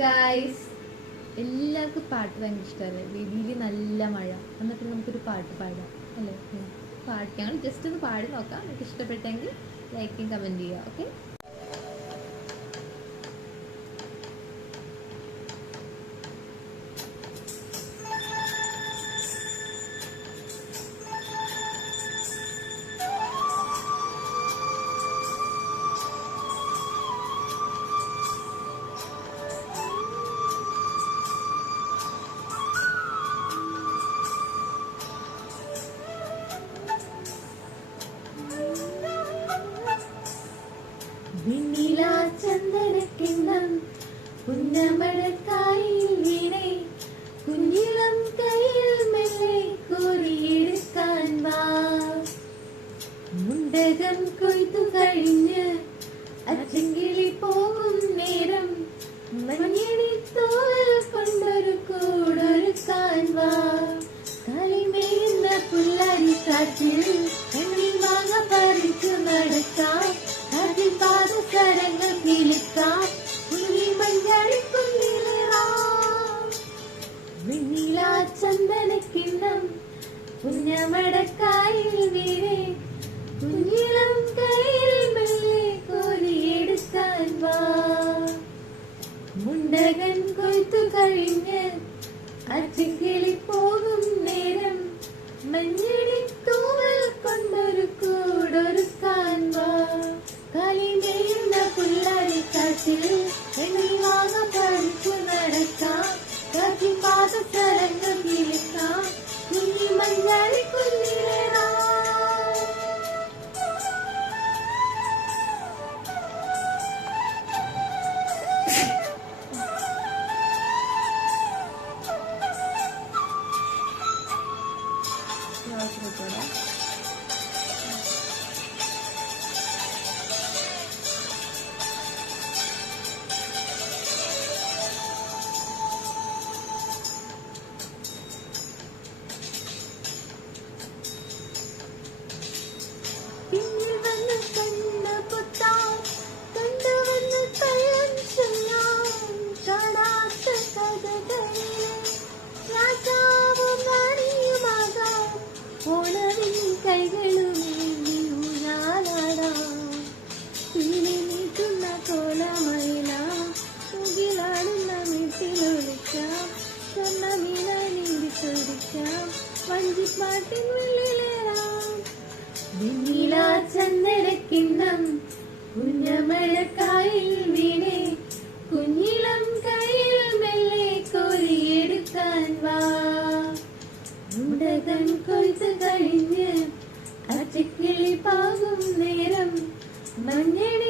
Guys, എല്ലാവർക്കും പാട്ട് ഭയങ്കര ഇഷ്ടമല്ലേ? വെളിയിൽ നല്ല മഴ, എന്നിട്ട് നമുക്കൊരു പാട്ട് പാടാം അല്ലേ? പാട്ട് ഞങ്ങൾ ജസ്റ്റ് ഒന്ന് പാടി നോക്കാം. നിങ്ങൾക്ക് ഇഷ്ടപ്പെട്ടെങ്കിൽ ലൈക്കും കമൻറ്റ് ചെയ്യുക. ഓക്കെ, വിണ്ണിലാ ചന്ദനക്കിണ്ണം പുന്നമടക്കായിൽ വീണേ കുഞ്ഞിളം കയ്യിൽ മെല്ലെ കോരിയെടുക്കാൻ വാ. മുണ്ടകം കൊയ്ത്തു കഴിഞ്ഞ് അച്ചങ്കിളി പോകും നേരം മഞ്ഞണി തോൽ കൊണ്ടൊരു കൂടൊരുക്കാൻ വാ. കളിമേയുന്ന പുല്ലാരി കാറ്റിൽ കണ്ണിൽ മാങ്ങ പറിച്ചു നടക്കാം. അതിൽ പാദസരങ്ങൾ കിളിക്കാം. ഉണ്ണി മഞ്ഞളിക്കുന്നിലേറാം. വെണ്ണിലാ ചന്ദനക്കിണ്ണം പുന്നമടക്കായിൽ വീണേ കുഞ്ഞിളം കയ്യിൽ മെല്ലെ കോരിയെടുക്കാൻ വാ. മുണ്ടകൻ കൊയ്ത്തു കഴിഞ്ഞ് അച്ചിക്കിളി പോകും നേരം മഞ്ഞടി തൂവൽ കൊണ്ടൊരു കൂടൊരുക്കാൻ വാ. കളിമേയുന്ന പുല്ലാരി കാറ്റിൽ എണ്ണി വാങ്ങ പറിച്ചു നടക്കാം. കാറ്റിൽ പാദസരങ്ങൾ കിളിക്കാം. കുഞ്ഞി മഞ്ഞാളി കുഞ്ഞിലേറാം. പിന്നിൽ വന്ന് കണ്ണ് പൊത്താം. കണ്ടുവന്ന് കള്ളം ചൊല്ലാം. കാണാത്ത കഥകളിലെ രാജാവും റാണിയുമാകാം. ഓണവിൻ കൈകളുമേന്തി ഊഞ്ഞാലാടാം. കിളി നീട്ടുന്ന കോലമയിലാം. മുകിലാടുന്ന വീട്ടിലൊളിക്കാം. സ്വർണ്ണമീന നീന്തി ചോദിക്കാം. വഞ്ചിപ്പാട്ടിൻ വെള്ളിലേറാം. വെണ്ണിലാ ചന്ദനക്കിണ്ണം പുന്നമഴക്കായിൽ വീണേ കുഞ്ഞിളം കയ്യിൽ മെല്ലെ കോരിയെടുക്കാൻ വാ. മുണ്ടകൻ കൊയ്ത്ത് കഴിഞ്ഞ് അച്ചക്കിളി പാകും നേരം മഞ്ഞണി